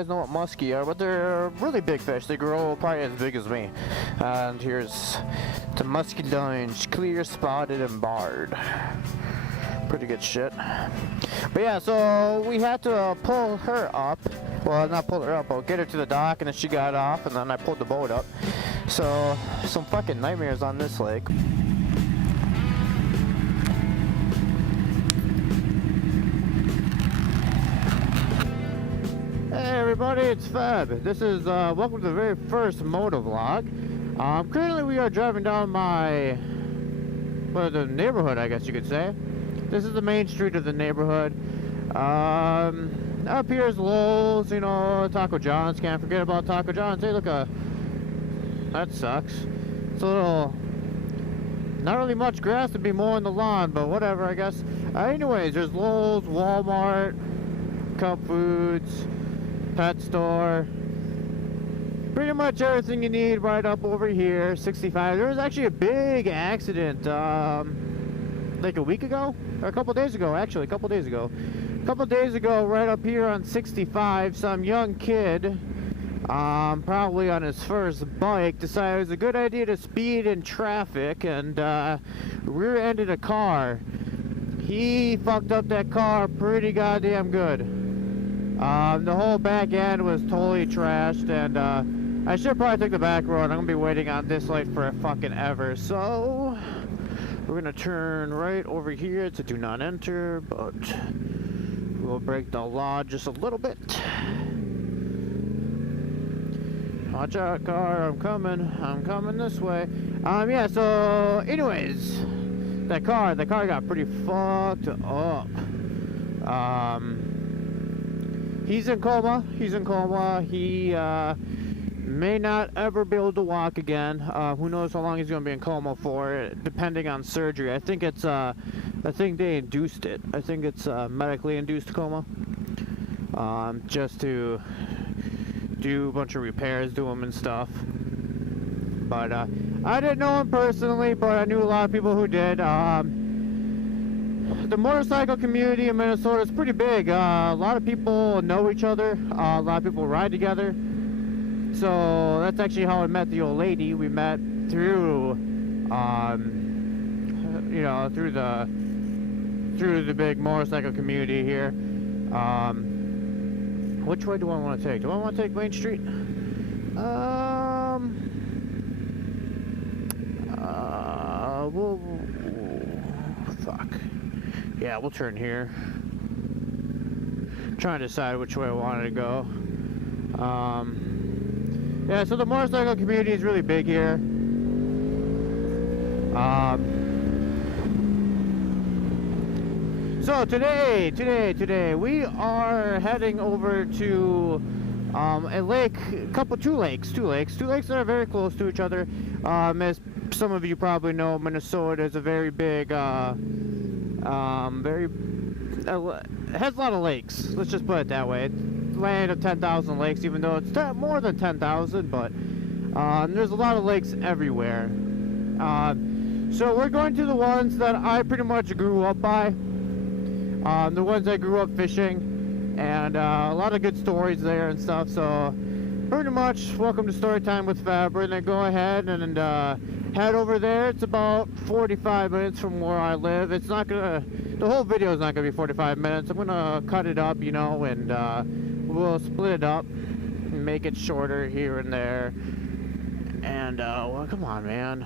Guys know what muskie are, but they're really big fish. They grow probably as big as me. And here's the musky lunge, clear, spotted, and barred. Pretty good shit. But yeah, so we had to pull her up. Well, not pull her up, but get her to the dock, and then she got off, and then I pulled the boat up. So, some fucking nightmares on this lake. Hey everybody, it's Fab. This is, welcome to the very first MotoVlog. Currently we are driving down my, well, the neighborhood, I guess you could say. This is the main street of the neighborhood. Up here is Lowell's, you know, Taco John's. Can't forget about Taco John's. Hey, look, that sucks. It's a little, not really much grass to be mowing the lawn, but whatever, I guess. Anyways, there's Lowell's, Walmart, Cup Foods, pet store, pretty much everything you need right up over here. 65. There was actually a big accident like a week ago, or a couple days ago, actually a couple days ago, right up here on 65. Some young kid, probably on his first bike, decided it was a good idea to speed in traffic and rear-ended a car. He fucked up that car pretty goddamn good. The whole back end was totally trashed, and I should probably take the back road. I'm gonna be waiting on this light for fucking ever. So we're gonna turn right over here to do not enter, but we'll break the law just a little bit. Watch out, car! I'm coming this way. Yeah. So, anyways, that car got pretty fucked up. He's in coma. He may not ever be able to walk again. Who knows how long he's going to be in coma for, depending on surgery. I think it's, I think they induced it. I think it's medically induced coma. Just to do a bunch of repairs to him and stuff. But I didn't know him personally, but I knew a lot of people who did. The motorcycle community in Minnesota is pretty big. A lot of people know each other. A lot of people ride together. So that's actually how I met the old lady. We met through, you know, through the big motorcycle community here. Which way do I want to take? Do I want to take Main Street? Fuck. Yeah, we'll turn here. I'm trying to decide which way I wanted to go. Yeah, so the motorcycle community is really big here. So today we are heading over to a lake, two lakes that are very close to each other. As some of you probably know, Minnesota is a very big, it has a lot of lakes. Let's just put it that way. It's land of 10,000 lakes, even though it's more than 10,000, but there's a lot of lakes everywhere. So we're going to the ones that I pretty much grew up by. The ones I grew up fishing, and a lot of good stories there and stuff. So pretty much, welcome to Story Time with Fab. We're gonna go ahead and head over there. It's about 45 minutes from where I live. It's not gonna, the whole video is not gonna be 45 minutes. I'm gonna cut it up, you know, and we'll split it up and make it shorter here and there. And well, come on, man.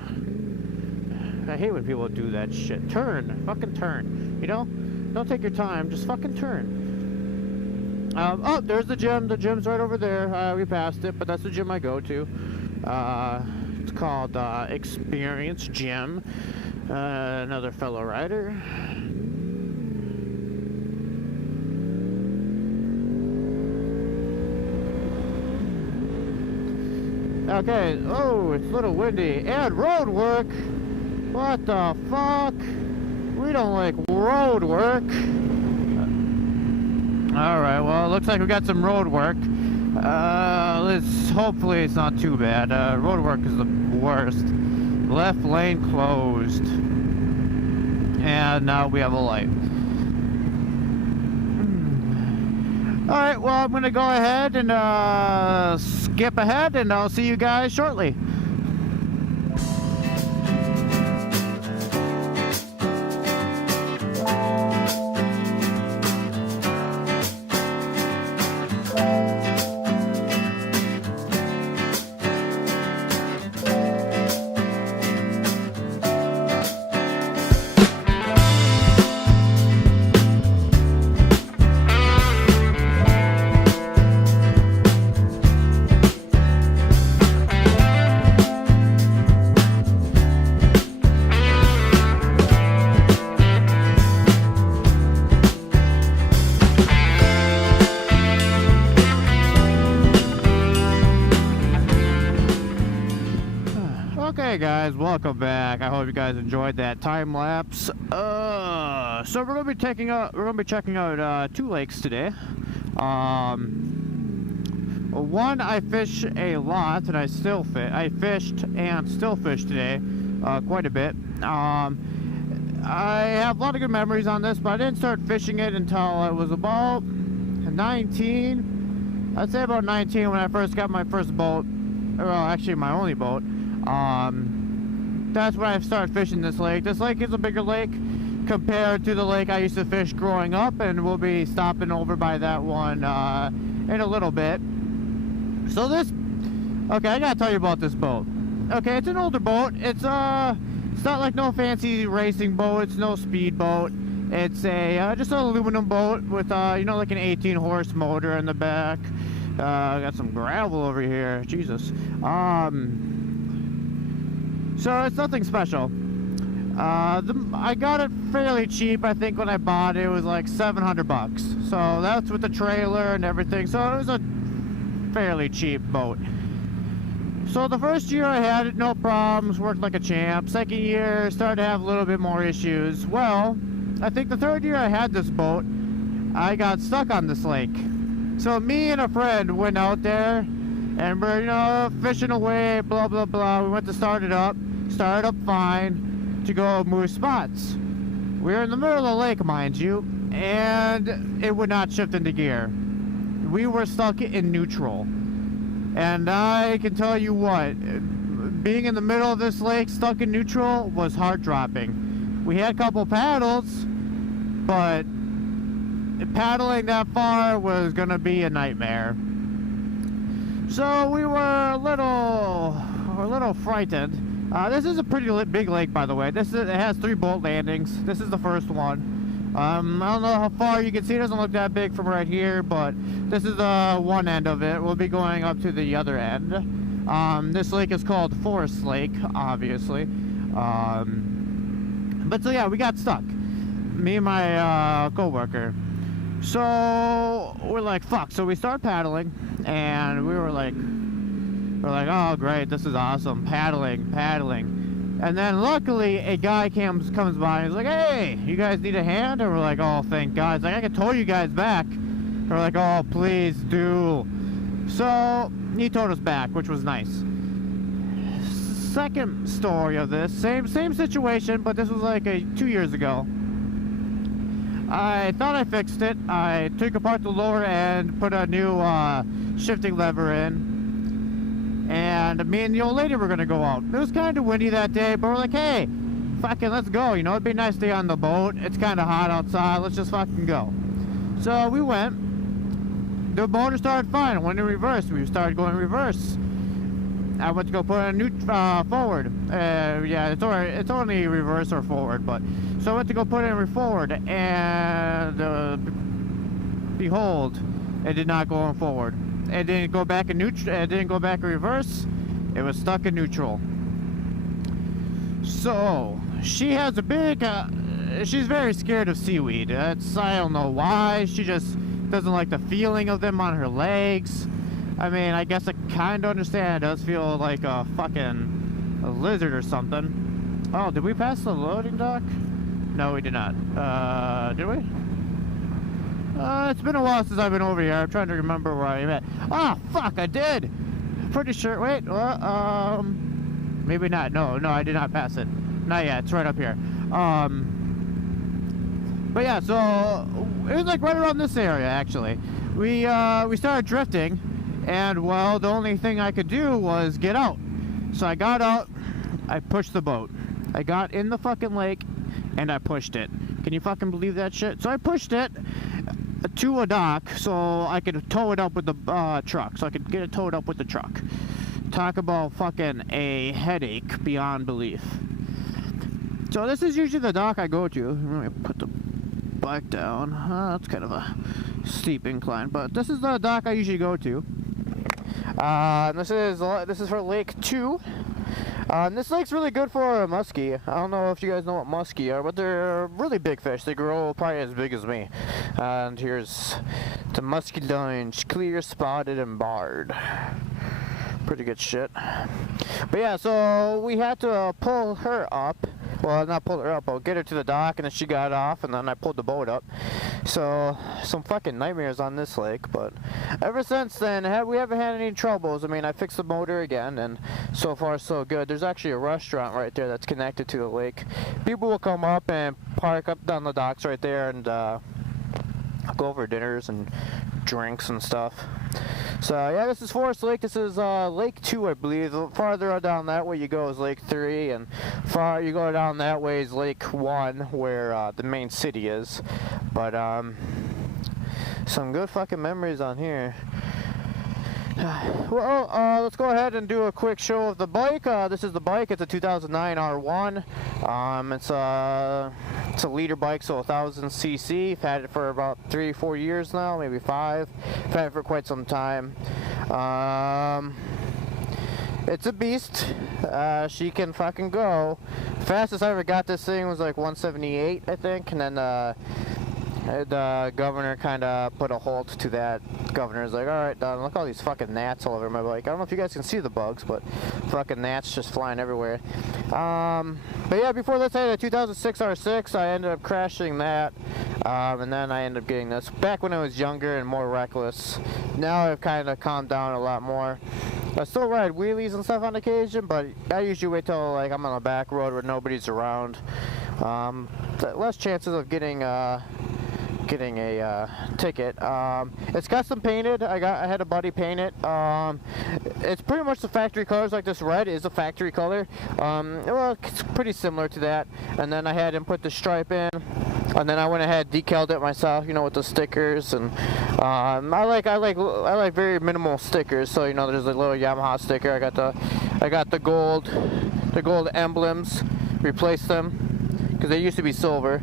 I hate when people do that shit. Fucking turn, you know? Don't take your time, just fucking turn. Oh, there's the gym. The gym's right over there. We passed it, but that's the gym I go to. It's called Experience Gym. Another fellow rider. Okay, oh, it's a little windy. And road work! What the fuck? We don't like road work. Alright, well, it looks like we got some road work. Hopefully it's not too bad. Road work is the worst. Left lane closed. And now we have a light. Alright, well, I'm going to go ahead and skip ahead, and I'll see you guys shortly. Okay guys, welcome back. I hope you guys enjoyed that time lapse. So we're gonna be checking out two lakes today. One, I fish a lot, and I fished and still fish today, quite a bit. I have a lot of good memories on this, but I didn't start fishing it until I was about 19. I'd say about 19 when I first got my first boat. Well, actually my only boat. That's when I started fishing this lake. This lake is a bigger lake compared to the lake I used to fish growing up, and we'll be stopping over by that one in a little bit. So okay, I gotta tell you about this boat. Okay, it's an older boat. It's not like no fancy racing boat. It's no speed boat. It's a just an aluminum boat with you know, like an 18-horse motor in the back. Got some gravel over here. Jesus. So it's nothing special. I got it fairly cheap. I think when I bought it, it was like $700. So that's with the trailer and everything. So it was a fairly cheap boat. So the first year I had it, no problems, worked like a champ. Second year, started to have a little bit more issues. Well, I think the third year I had this boat, I got stuck on this lake. So me and a friend went out there, and we're, you know, fishing away, blah, blah, blah. We went to started up fine to go move spots. We were in the middle of the lake, mind you, and it would not shift into gear. We were stuck in neutral. And I can tell you what, being in the middle of this lake, stuck in neutral, was heart-dropping. We had a couple paddles, but paddling that far was gonna be a nightmare. So we were a little frightened. This is a pretty big lake, by the way. It has 3 boat landings. This is the first one. I don't know how far you can see. It doesn't look that big from right here, but this is the one end of it. We'll be going up to the other end. This lake is called Forest Lake, obviously. But so yeah, we got stuck. Me and my co-worker. So we're like, fuck. So we start paddling, and we're like, oh great, this is awesome, paddling. And then luckily a guy comes by and he's like, hey, you guys need a hand? And we're like, oh, thank God. He's like, I can tow you guys back. And we're like, oh, please do. So he towed us back, which was nice. Second story of this, same situation, but this was like 2 years ago. I thought I fixed it. I took apart the lower end, put a new shifting lever in, and me and the old lady were gonna go out. It was kind of windy that day, but we're like, hey, fucking let's go. You know, it'd be nice to stay on the boat. It's kind of hot outside. Let's just fucking go. So we went. The motor started fine. I went in reverse. We started going reverse. I went to go put a new forward. Yeah, it's only reverse or forward, but so I went to go put it in forward, and behold, it did not go in forward. It didn't go back in neutral. It didn't go back in reverse. It was stuck in neutral. So she has a big. She's very scared of seaweed. I don't know why. She just doesn't like the feeling of them on her legs. I mean, I guess I kind of understand. It does feel like a lizard or something. Oh, did we pass the loading dock? No, we did not. Did we? It's been a while since I've been over here. I'm trying to remember where I'm at. Ah, fuck, I did! Pretty sure. Wait, maybe not. No, I did not pass it. Not yet. It's right up here. But yeah, so it was like right around this area, actually. we started drifting, and well, the only thing I could do was get out. So I got out, I pushed the boat. I got in the fucking lake, and I pushed it. Can you fucking believe that shit? So I pushed it to a dock so I could tow it up with the truck. So I could get it towed up with the truck. Talk about fucking a headache beyond belief. So this is usually the dock I go to. Let me put the bike down. That's kind of a steep incline, but this is the dock I usually go to. This is for Lake 2. And this lake's really good for muskie. I don't know if you guys know what muskie are, but they're really big fish. They grow probably as big as me. And here's the muskie lunge, clear, spotted, and barred. Pretty good shit. But yeah, so we had to pull her up. Well, not pull her up, but get her to the dock, and then she got off, and then I pulled the boat up. So, some fucking nightmares on this lake, but ever since then, we haven't had any troubles. I mean, I fixed the motor again, and so far so good. There's actually a restaurant right there that's connected to the lake. People will come up and park up down the docks right there, and go over dinners and drinks and stuff. So yeah, this is Forest Lake. This is Lake 2, I believe. The farther down that way you go is Lake 3, and far you go down that way is Lake 1, where the main city is. But some good fucking memories on here. Well, let's go ahead and do a quick show of the bike. This is the bike. It's a 2009 R1. It's a liter bike, so 1,000 cc. I've had it for about 3-4 years now, maybe 5. I've had it for quite some time. It's a beast. She can fucking go. Fastest I ever got this thing was like 178, I think, and then the governor kind of put a halt to that. Governor's like, alright, Don, look at all these fucking gnats all over my bike. I don't know if you guys can see the bugs, but fucking gnats just flying everywhere. But yeah, before this I had a 2006 R6. I ended up crashing that, and then I ended up getting this. Back when I was younger and more reckless. Now I've kind of calmed down a lot more. I still ride wheelies and stuff on occasion, but I usually wait till like I'm on a back road where nobody's around. Less chances of getting a ticket. It's custom painted. I had a buddy paint it. It's pretty much the factory colors. Like this red is a factory color. Well, it's pretty similar to that. And then I had him put the stripe in, and then I went ahead decaled it myself, you know, with the stickers. And I like very minimal stickers. So you know, there's a little Yamaha sticker. I got the gold emblems. Replaced them because they used to be silver.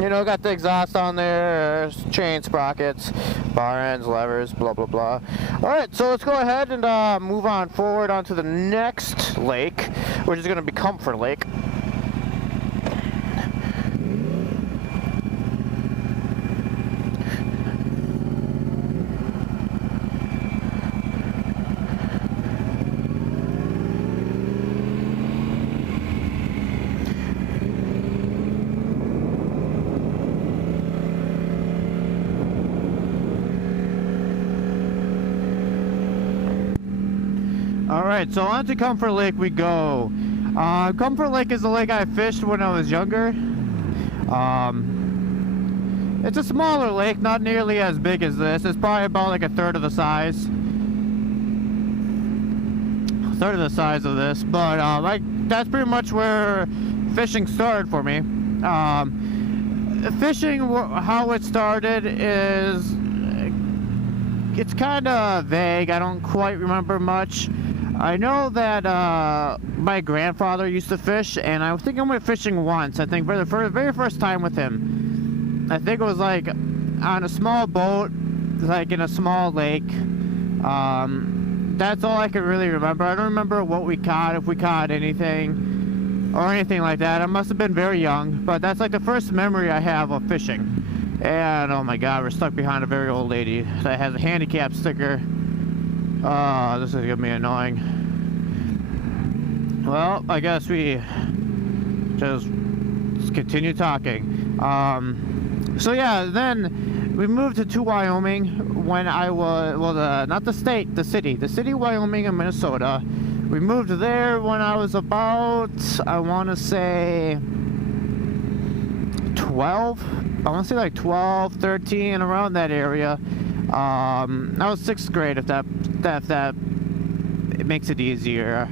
You know, got the exhaust on there, chain sprockets, bar ends, levers, blah blah blah. Alright, so let's go ahead and move on forward onto the next lake, which is going to be Comfort Lake. Alright, so on to Comfort Lake we go. Comfort Lake is the lake I fished when I was younger. It's a smaller lake, not nearly as big as this. It's probably about like a third of the size. Of this, but that's pretty much where fishing started for me. Fishing, how it started is, it's kind of vague. I don't quite remember much. I know that my grandfather used to fish, and I think I went fishing once. I think for the very first time with him. I think it was like on a small boat, like in a small lake. That's all I can really remember. I don't remember what we caught, if we caught anything, or anything like that. I must have been very young, but that's like the first memory I have of fishing. And oh my god, we're stuck behind a very old lady that has a handicap sticker. Oh, this is gonna be annoying. Well, I guess we just continue talking. So yeah, then we moved to Wyoming when I was, well, not the state, the city, Wyoming and Minnesota. We moved there when I was about, I want to say 12, I want to say like 12, 13, around that area. I was 6th grade, if that it makes it easier.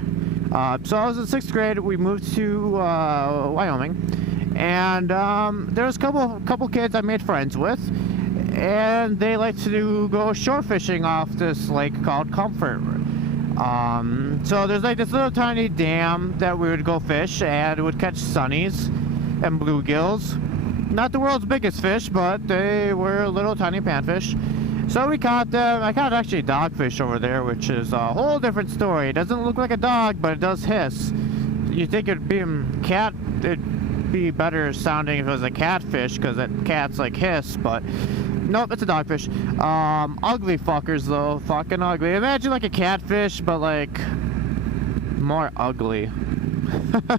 So I was in 6th grade. We moved to Wyoming, and there was a couple kids I made friends with, and they like to go shore fishing off this lake called Comfort. So there's like this little tiny dam that we would go fish, and would catch sunnies and bluegills. Not the world's biggest fish, but they were little tiny panfish. So we caught them. I caught actually dogfish over there, which is a whole different story. It doesn't look like a dog, but it does hiss. You think it'd be it'd be better sounding if it was a catfish, because cats like hiss, but nope, it's a dogfish. Ugly fuckers though, fucking ugly. Imagine like a catfish, but like more ugly. I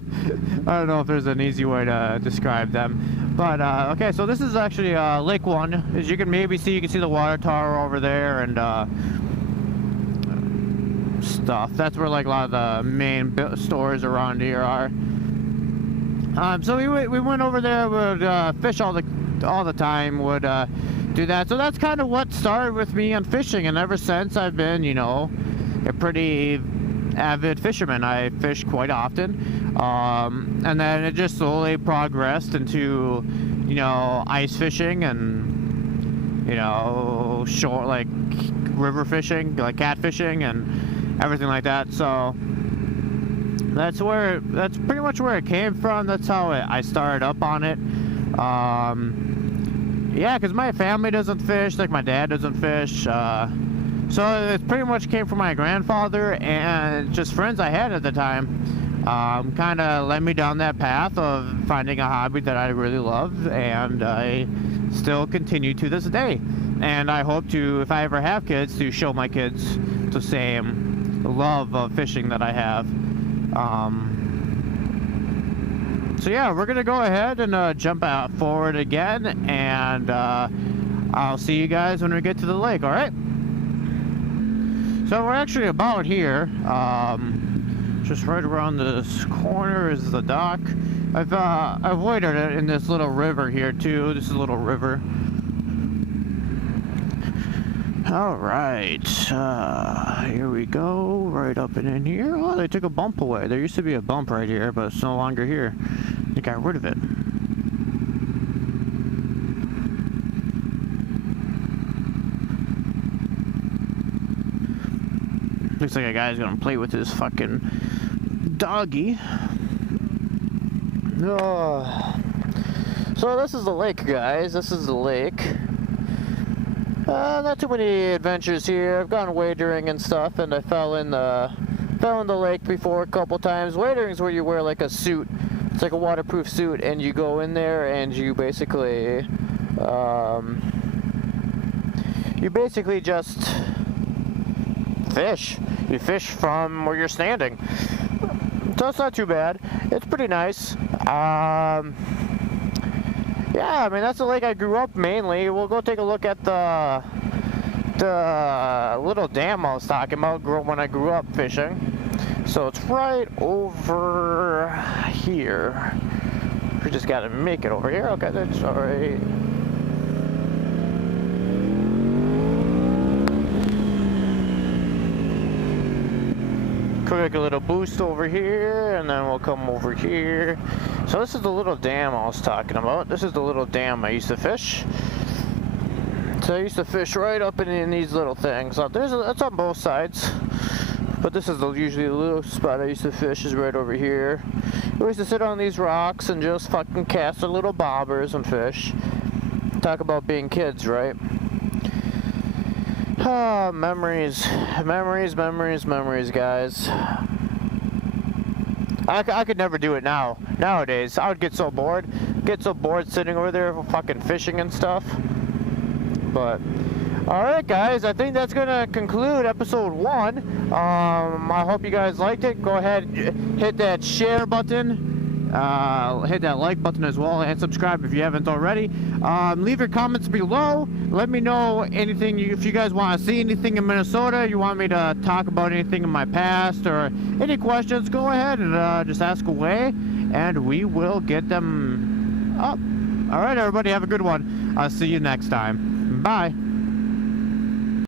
don't know if there's an easy way to describe them. But, okay, so this is actually Lake 1. As you can maybe see, you can see the water tower over there and stuff. That's where like a lot of the main stores around here are. So we went over there, would fish all the time, would do that. So that's kind of what started with me on fishing, and ever since I've been, you know, a pretty avid fisherman. I fish quite often, and then it just slowly progressed into, you know, ice fishing and, you know, shore, like river fishing, like catfishing and everything like that. So that's pretty much where it came from. That's how I started up on it. Yeah, because my family doesn't fish, like my dad doesn't fish. So it pretty much came from my grandfather and just friends I had at the time. Kind of led me down that path of finding a hobby that I really love, and I still continue to this day. And I hope to, if I ever have kids, to show my kids the same love of fishing that I have. So yeah, we're gonna go ahead and jump out forward again, and I'll see you guys when we get to the lake. All right. So we're actually about here, just right around this corner is the dock. I've avoided it in this little river here too. This is a little river. All right, here we go, right up and in here. Oh, they took a bump away. There used to be a bump right here, but it's no longer here. They got rid of it. Looks like a guy's gonna play with his fucking doggy. Oh. So this is the lake, guys. This is the lake. Not too many adventures here. I've gone wadering and stuff, and I fell in the lake before a couple times. Wadering is where you wear like a suit. It's like a waterproof suit, and you go in there and you basically just fish. You fish from where you're standing. So it's not too bad. It's pretty nice. Yeah, I mean, that's the lake I grew up mainly. We'll go take a look at the little dam I was talking about when I grew up fishing. So it's right over here. We just gotta make it over here. Okay, that's alright. Quick little boost over here, and then we'll come over here. So this is the little dam I was talking about. This is the little dam I used to fish. So I used to fish right up in these little things. So that's on both sides, but this is usually the little spot I used to fish is right over here. We used to sit on these rocks and just fucking cast our little bobbers and fish. Talk about being kids, right? Ah, memories, guys. I could never do it nowadays. I would get so bored sitting over there fucking fishing and stuff. But alright, guys, I think that's gonna conclude episode 1. I hope you guys liked it. Go ahead, hit that share button. Hit that like button as well, and subscribe if you haven't already. Leave your comments below. Let me know anything, if you guys want to see anything in Minnesota, you want me to talk about anything in my past, or any questions, go ahead and just ask away, and we will get them up. Alright, everybody, have a good one. I'll see you next time. Bye.